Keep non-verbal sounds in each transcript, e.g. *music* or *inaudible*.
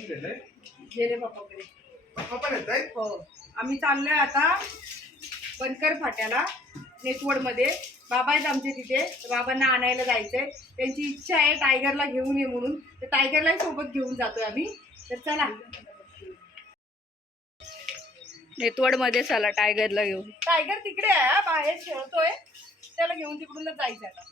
गेले पप्पाकडे पप्पा पण येत आहेत? हो. आम्ही चाललोय आता बनकर फाट्याला नेटवडमध्ये बाबा आहेत आमचे तिथे. तर बाबांना आणायला जायचंय. त्यांची इच्छा आहे टायगरला घेऊन ये म्हणून. तर टायगरलाही सोबत घेऊन जातोय आम्ही. तर चला. नेतवडमध्ये चला टायगरला घेऊन. टायगर तिकडे आहे हा, बाहेर खेळतोय. त्याला घेऊन तिकडूनच जायचं आता.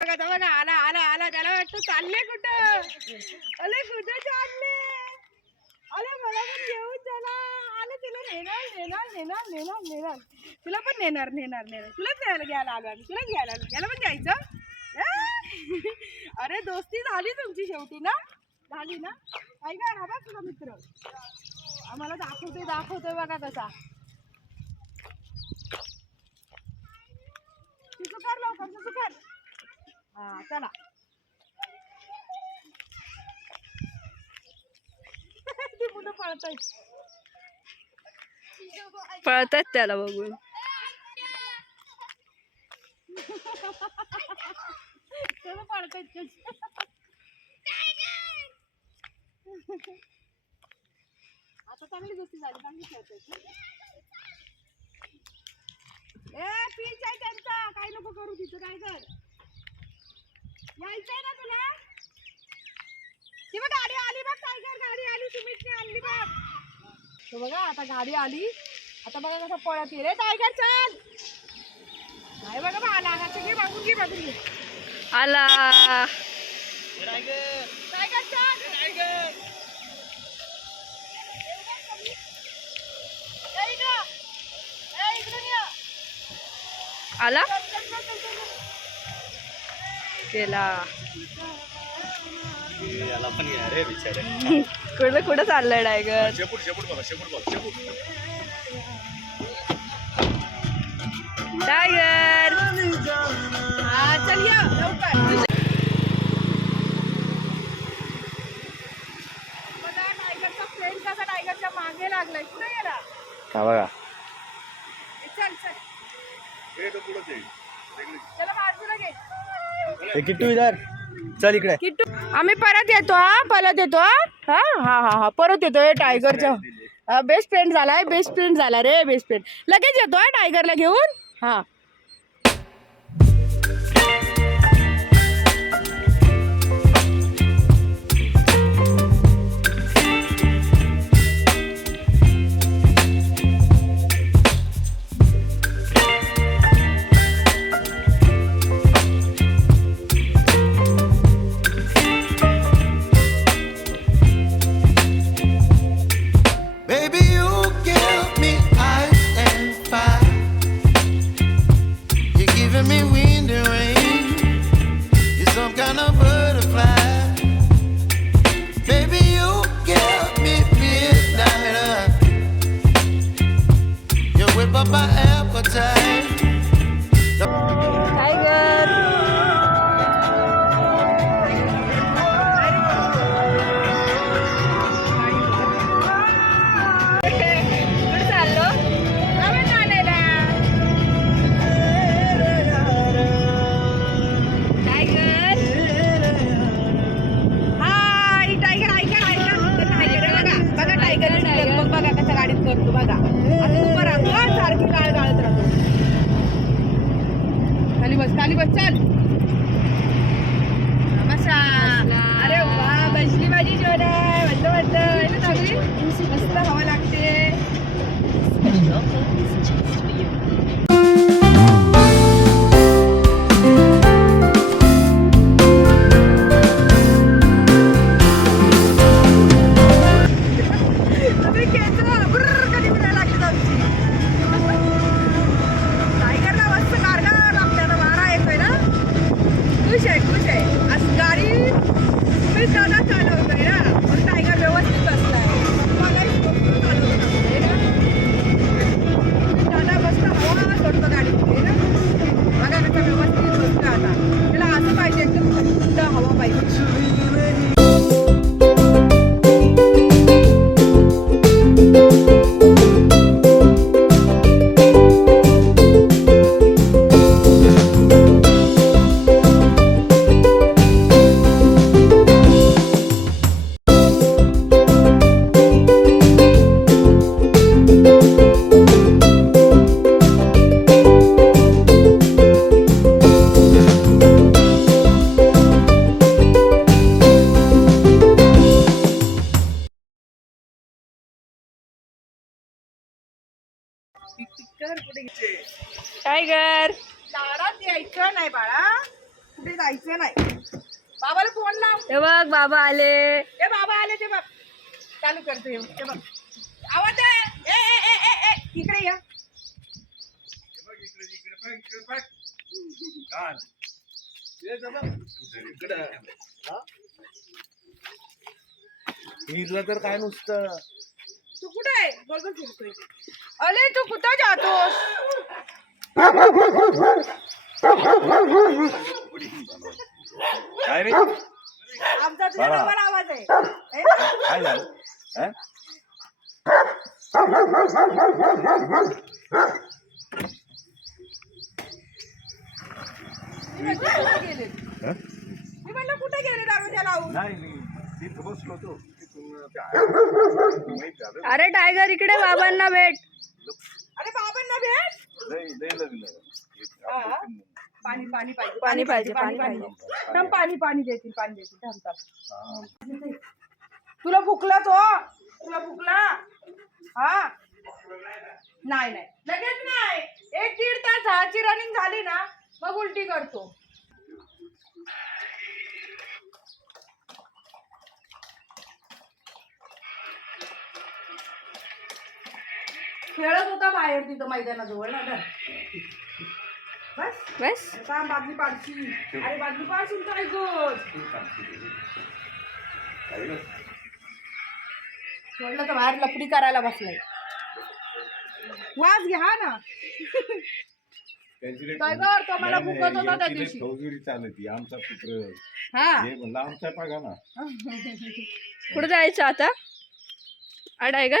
बघा आता बघा आला आला आला त्याला वाटतं चालले कुठं? अरे कुठं चालले? अरे मला पण घेऊन चला आलं तुला नेणार नेणार नेणार नेणार नेणार. तुला पण नेणार नेणार नेणार. तुलाच न्यायला घ्यायला आलो आम्ही. तुलाच घ्यायला आलो. याला पण जायचं आ? अरे दोस्ती झाली तुमची शेवटी ना? झाली ना? काय काय हा बघ तुझा मित्र. आम्हाला दाखवतोय दाखवतोय बघा कसा. सुसू कर लवकर सुसू कर हा चला. मुलं पळतात त्याला बघून. आता चांगली गोष्टी झाली चांगली ए पीच आहे त्यांचा. काय नको करू तिथं काय कर? यायचंय ना तुला ती बघ गाडी आली बघ टायगर गाडी आली सुमितने आणली बघ. तो बघा आता गाडी आली. आता बघा कसं पळत ये. रे टायगर चल. नाही बघा बा लागायचं घे मागून घे मागून घे. आला. टायगर चल. टायगर आला? गेला याला पण घ्या रे बिचारे. *laughs* कुठं कुठं चाललंय टायगर टायगर हा चल या लवकर. बघा टायगरचा फ्रेंड कसा टायगरच्या मागे लागलाय. कुठे गेला? हा बघा. ए, किट्टू इधर. चल इकडे. किट्टू आम्ही परत येतो हा? परत येतो हा? हा हा हा हा. परत येतोय टायगरच्या बेस्ट फ्रेंड झालाय बेस्ट फ्रेंड झाला रे बेस्ट फ्रेंड लगेच येतो हा टायगरला घेऊन. हा. मस्त हवा लागते. टायगर. दारात यायचं नाही बाळा. कुठे जायचं नाही. बाबाला फोन लाव. हे बघ बाबा आले. ए बाबा आले ते बघ. चालू करतो हे ते बघ. आवाज आहे ए ए ए ए ए. इकडे या. हिरलं तर काय नुसतं? तू कुठे आहे? गोल फिरतोय. अले तू कुठं जातोस काय रे आमचा तुझ्या बाळा. नावाला आवाज आहे ए? काय झालं हा? मी म्हणलं कुठे गेले हा? मी म्हणलं कुठे गेले दरवाजा लावून नाही मी तिथं बसलो होतो तिथून ते आलं. माहीत झालं. अरे टायगर इकडे बाबांना भेट अरे बाबांना भेट हा? पाणी पाणी पाहिजे. पाणी पाहिजे, पाणी पाहिजे. थांब, पाणी. पाणी देतील पाणी देतील. थांब थांब. हा. तुला भुकला तो तुला भुकला. हा. नाही नाही. लगेच नाही. एक दीड तास झाची रनिंग झाली ना मग उलटी करतो. खेळत होता बाहेर तिथं मैदानाजवळ ना. बस. बस. आता बादली पाडशी. अरे बादली पाडशील काय गो सोडलं तर बाहेर लपडी करायला बसलाय. वाज घ्या ना. काय गं, तो मला नाही, भुकत होता त्या दिवशी. चालती आमचा पुत्र. हा. हे म्हणलं आमचा बघा ना. *laughs* कुठे जायचं आता? आ टायगर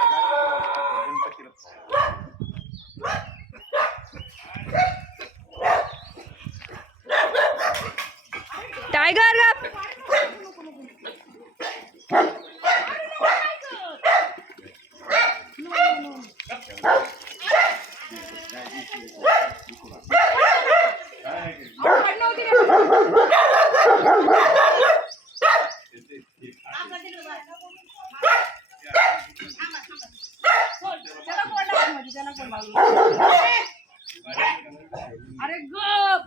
টাইগার আপ আরে গোপ।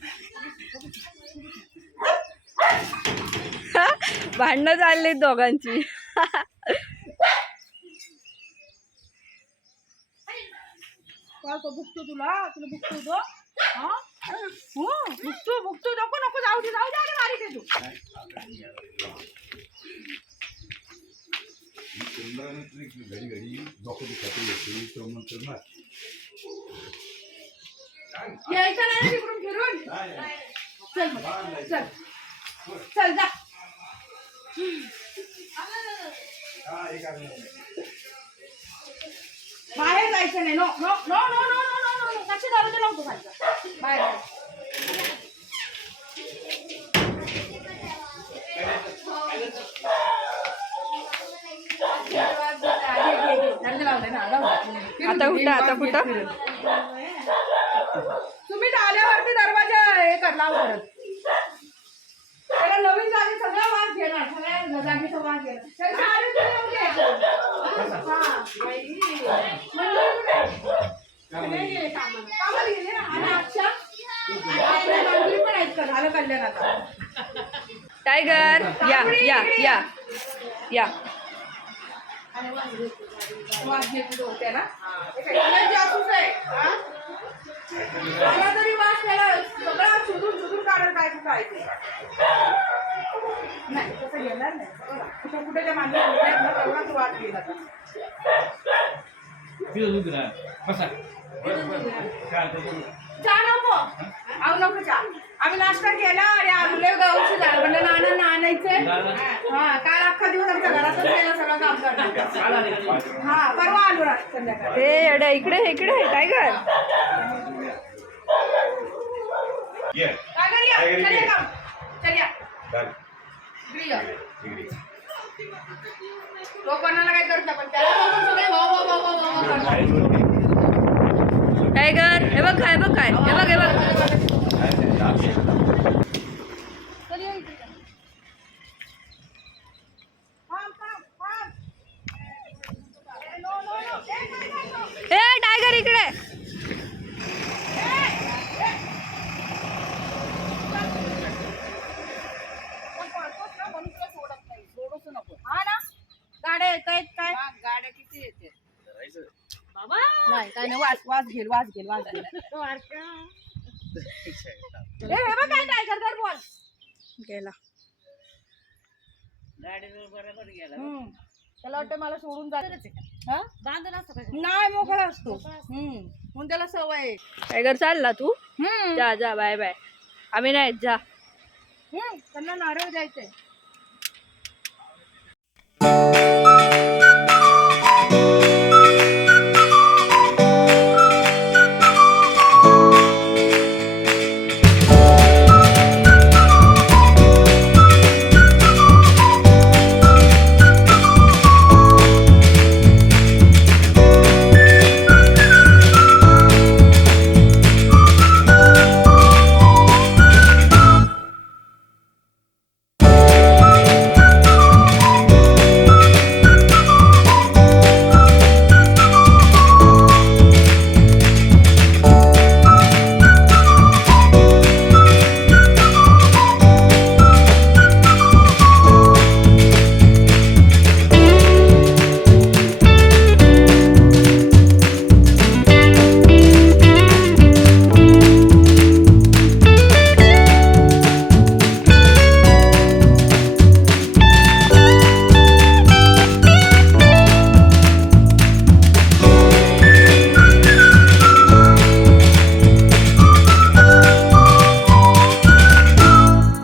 *laughs* भांडणं चालली दोघांची. तुला? तुला भुकतो तो? हो, नको नको जाऊ दे जाऊ दे मारी दे तू. घडी घडी यायचं नाही तिकडून फिरून? चल मग, चल. चल जा. बाहेर जायचं नाही. No no no no no no no no no. कशी दरवाजा लावतो खालचा बाहेर आता कुठं, आता कुठं? तुम्ही आल्यावरती दरवाजा हे कर लाव परत त्याला नवीन जागी सगळा वास घेणार सगळ्या जागेचा वास घेणार त्याच्या आधी. हा, कामाला. गेले? आणि पण आहेत का? झालं कल्याण आता. टायगर या या या या वास घेतले होते ना मला तरी वास त्याला सगळं शोधून शोधून काढायला काय कुठं ते. नाही तसं नाही. कुठं कुठे त्या ना तेवढाच वास घेईल आता चहा नको. आव नको चहा आम्ही नाश्ता केला आणि आलो लय गावची झालं म्हणलं नाना नाना यायचंय हा काल अख्खा दिवस आमच्या घरातच गेला सगळं काम करणार हा परवा आलो रात संध्याकाळी ए अड्या इकडे इकडे टायगर ये काय करूया? चल या काम. चल या. चल. इकडे या. इकडे. तो कोणाला काय करता पण त्याला बघून सगळे हो हो हो हो हो करतात. साईडवरती. टायगर हे बघ काय बघ काय हे बघ हे बघ टायगर इकडे. हा ना? गाड्या येत आहेत काय गाड्या किती येते नाही काय नाही वाच वाच घेईल वाच घेईल वाच घेईल काय टायगर धर बॉल. गेला. हम्म. त्याला वाटतं मला सोडून जायचं हा? नाही मोकळा असतो. हम्म. म्हणून त्याला सवय आहे. टायगर चालला तू? हम्म. जा जा बाय बाय. आम्ही नाही जा. हम्म. त्यांना नारळ द्यायचंय.